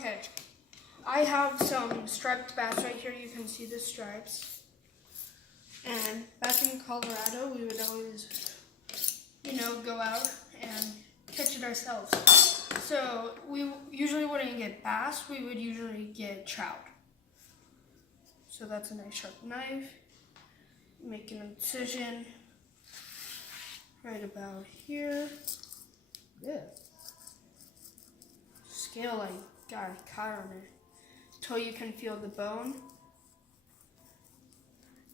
Okay, I have some striped bass right here. You can see the stripes. And back in Colorado, we would always, go out and catch it ourselves. So we usually wouldn't get bass, we would usually get trout. So that's a nice sharp knife. Make an incision right about here. Yeah. Scale like got caught on it until you can feel the bone.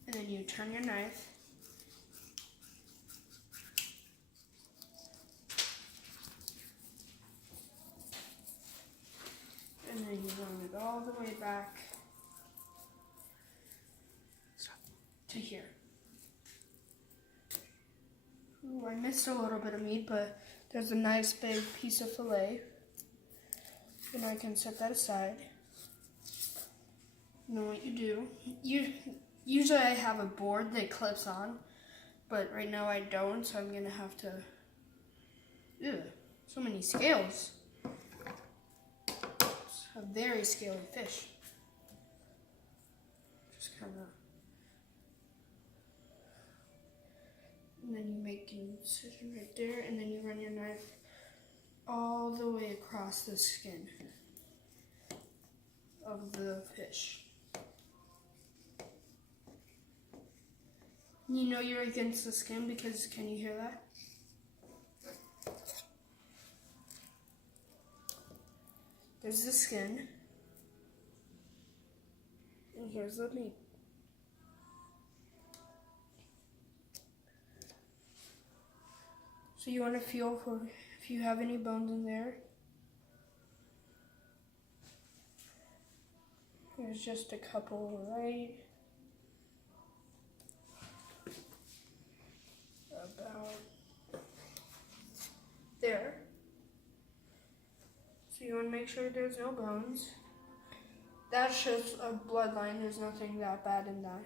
And then you turn your knife. And then you run it all the way back to here. Ooh, I missed a little bit of meat, but there's a nice big piece of fillet. And I can set that aside. You know what you do. Usually I have a board that clips on, but right now I don't, so I'm gonna have to. Ew, so many scales. It's a very scaly fish. Just kind of. And then you make an incision right there, and then you run your knife all the way across the skin of the fish. You know you're against the skin because, can you hear that? There's the skin, and here's the meat. So you want to feel for if you have any bones in there. There's just a couple right about there. So you want to make sure there's no bones. That's just a bloodline. There's nothing that bad in that.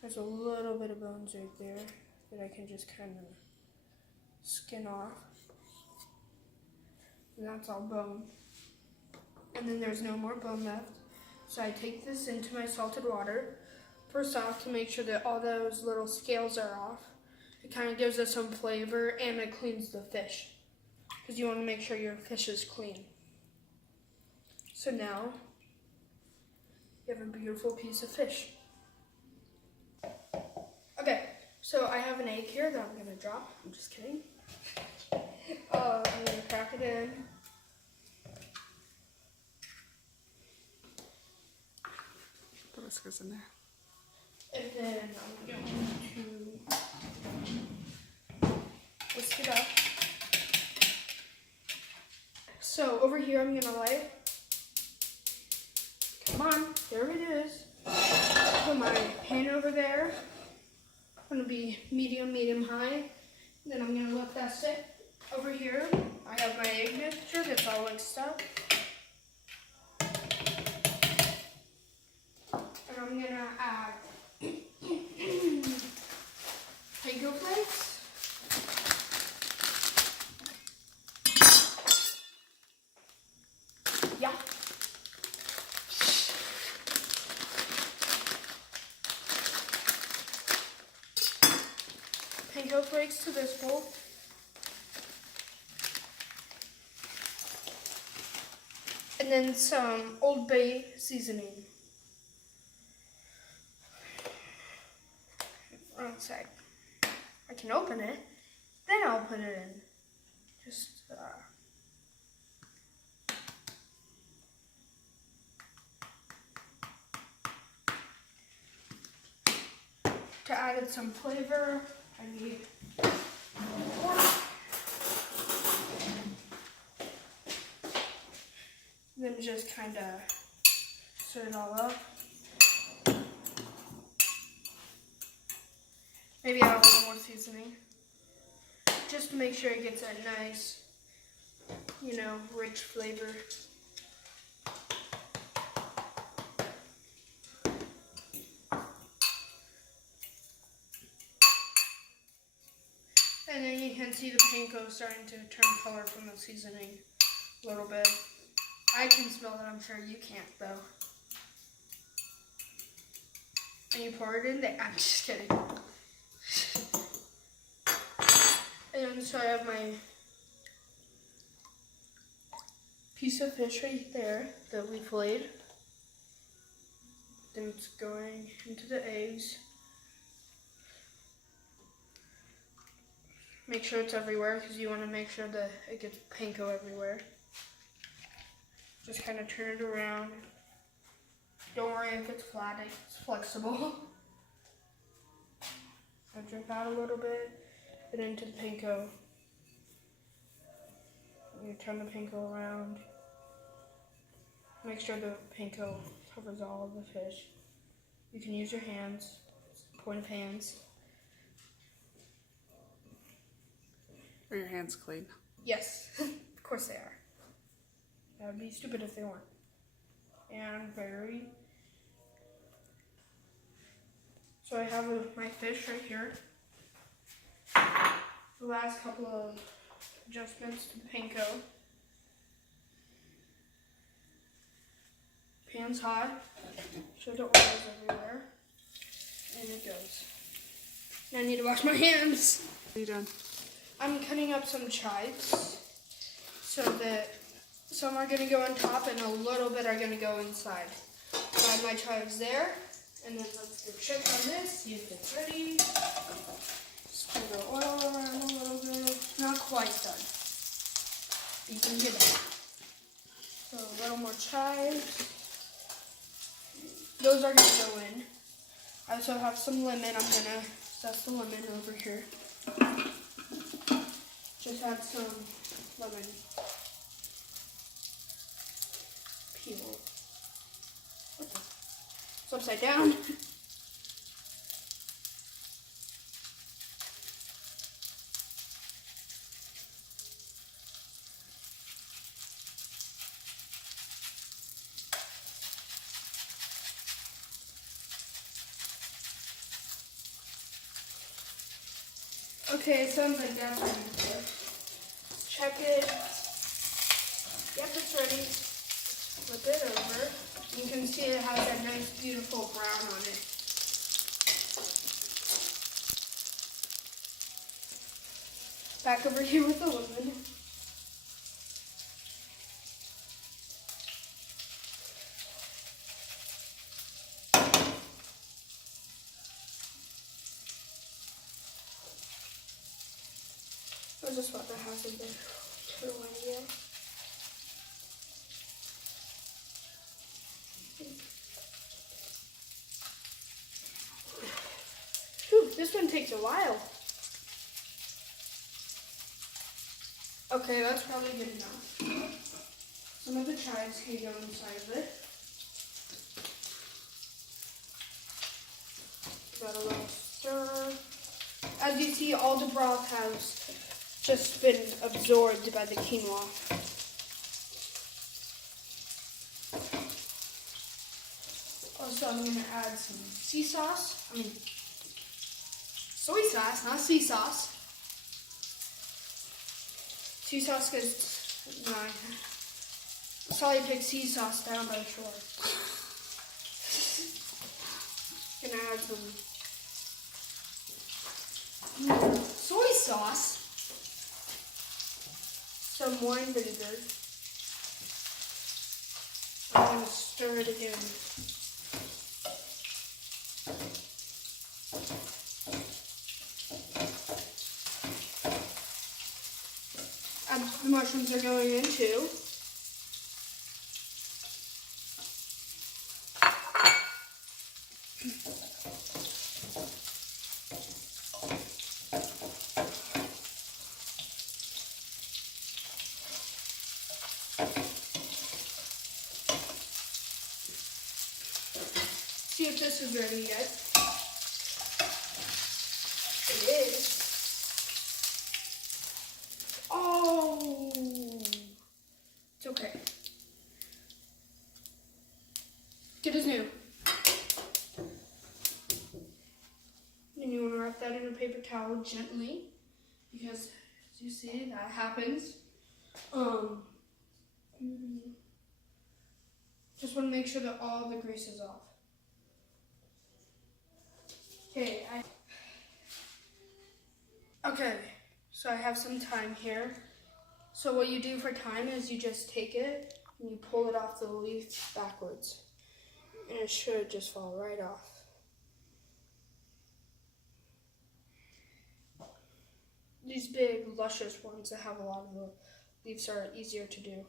There's a little bit of bones right there that I can just kind of skin off. And that's all bone. And then there's no more bone left. So I take this into my salted water. First off, to make sure that all those little scales are off. It kind of gives us some flavor and it cleans the fish. Because you want to make sure your fish is clean. So now, you have a beautiful piece of fish. Okay, so I have an egg here that I'm going to drop. I'm just kidding. I'm going to crack it in. The whiskers in there. And then I'm going to whisk it up. So over here I'm gonna light. Come on, there it is. Put my pan over there. I'm gonna be medium high. Then I'm gonna let that sit. Over here, I have my egg mixture that's all mixed up. And I'm gonna add panko flakes. Yeah. Panko flakes to this bowl. And then some Old Bay seasoning. Wrong side. I can open it, then I'll put it in. Just to add it some flavor, I need pork. Then just kind of stir it all up. Maybe add a little more seasoning. Just to make sure it gets that nice, rich flavor. And then you can see the panko starting to turn color from the seasoning a little bit. I can smell it, I'm sure you can't though. And you pour it in there. I'm just kidding. And so I have my piece of fish right there that we filleted. Then it's going into the eggs. Make sure it's everywhere because you want to make sure that it gets panko everywhere. Just kind of turn it around. Don't worry if it's flat, it's flexible. I drip out a little bit, then into the panko. You turn the panko around. Make sure the panko covers all of the fish. You can use your hands, point of hands. Are your hands clean? Yes, of course they are. That would be stupid if they weren't. And very. So I have my fish right here. The last couple of adjustments to the panko. Pan's hot, so don't oils everywhere. And it goes. Now I need to wash my hands. What are you doing? I'm cutting up some chives so that some are going to go on top and a little bit are going to go inside. So I have my chives there, and then let's go check on this, see if it's ready. Stir the oil around a little bit. Not quite done. You can get it. So a little more chives. Those are going to go in. I also have some lemon. I'm going to zest the lemon over here. Just add some lemon peel. It's upside down. Okay, it sounds like that's ready to cook. Check it. Yep, it's ready. Flip it over. You can see it has that nice, beautiful brown on it. Back over here with the lemon. I just thought that hasn't been too wet yet. Whew, this one takes a while. Okay, that's probably good enough. Some of the chives can go inside of it. Got a little stir. As you see, all the broth has just been absorbed by the quinoa. Also, I'm going to add some soy sauce, not sea sauce. Sea sauce because I saw you pick sea sauce down by the shore. Gonna add some soy sauce, some wine vinegar. I'm going to stir it again. The mushrooms are going in too. See if this is ready yet. It is. Oh, it's okay. Good as new. And you want to wrap that in a paper towel gently, because as you see, that happens. Just want to make sure that all the grease is off. Okay, so I have some thyme here. So what you do for thyme is you just take it and you pull it off the leaf backwards. And it should just fall right off. These big, luscious ones that have a lot of the leaves are easier to do.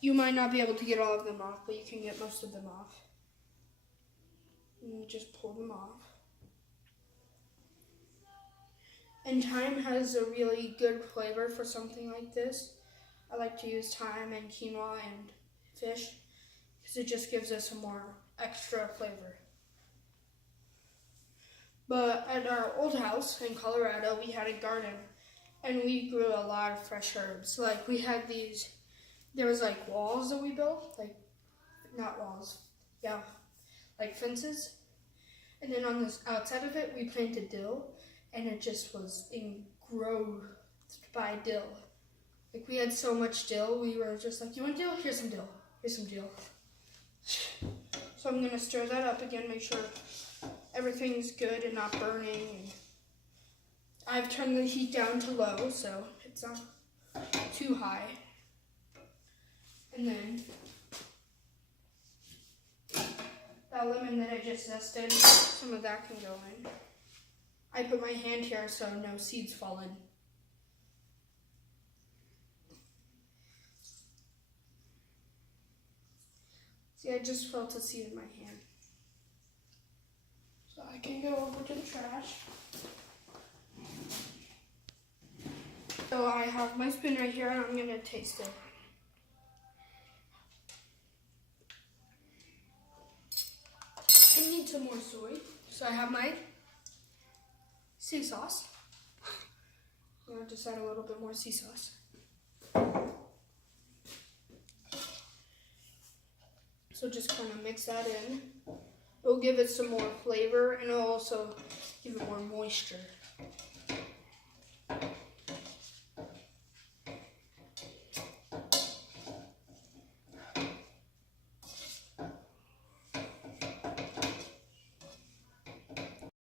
You might not be able to get all of them off, but you can get most of them off. And you just pull them off. And thyme has a really good flavor for something like this. I like to use thyme and quinoa and fish because it just gives us a more extra flavor. But at our old house in Colorado, we had a garden and we grew a lot of fresh herbs. Like we had these, there was like walls that we built, like not walls, yeah, like fences. And then on this outside of it, we planted dill, and it just was engrossed by dill. Like we had so much dill, we were just like, you want dill? Here's some dill. Here's some dill. So I'm gonna stir that up again, make sure everything's good and not burning. And I've turned the heat down to low, so it's not too high. And then that lemon that I just zested, some of that can go in. I put my hand here so no seeds fall in. See, I just felt a seed in my hand. So I can go over to the trash. So I have my spoon right here and I'm gonna taste it. I need some more soy. So I have my sea sauce. I'm gonna just add a little bit more sea sauce. So just kind of mix that in. It'll give it some more flavor and it'll also give it more moisture.